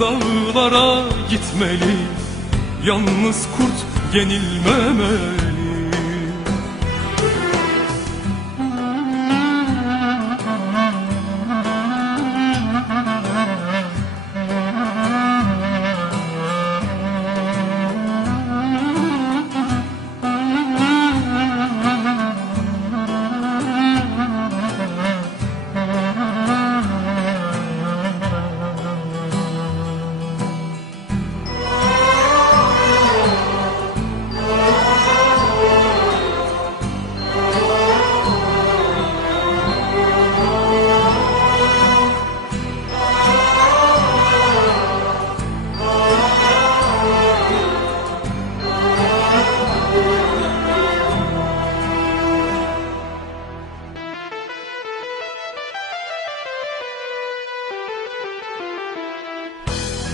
Dağlara gitmeli Yalnız kurt yenilmemeli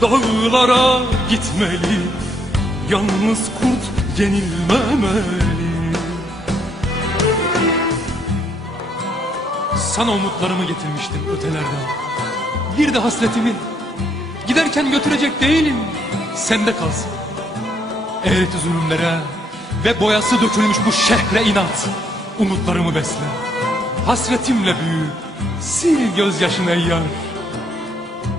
Dağlara gitmeli Yalnız kurt yenilmemeli Sana umutlarımı getirmiştim ötelerden Bir de hasretimi Giderken götürecek değilim Sende kalsın Evet zulümlere Ve boyası dökülmüş bu şehre inat Umutlarımı besle Hasretimle büyü Sil gözyaşını yar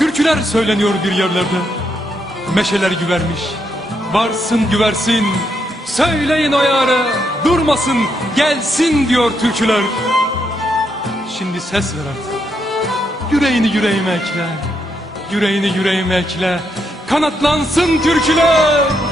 Türküler söyleniyor bir yerlerde. Meşeler güvermiş. Varsın güversin. Söyleyin o yara, Durmasın gelsin diyor türküler. Şimdi ses ver artık. Yüreğini yüreğime ekle. Yüreğini yüreğime ekle. Kanatlansın türküler.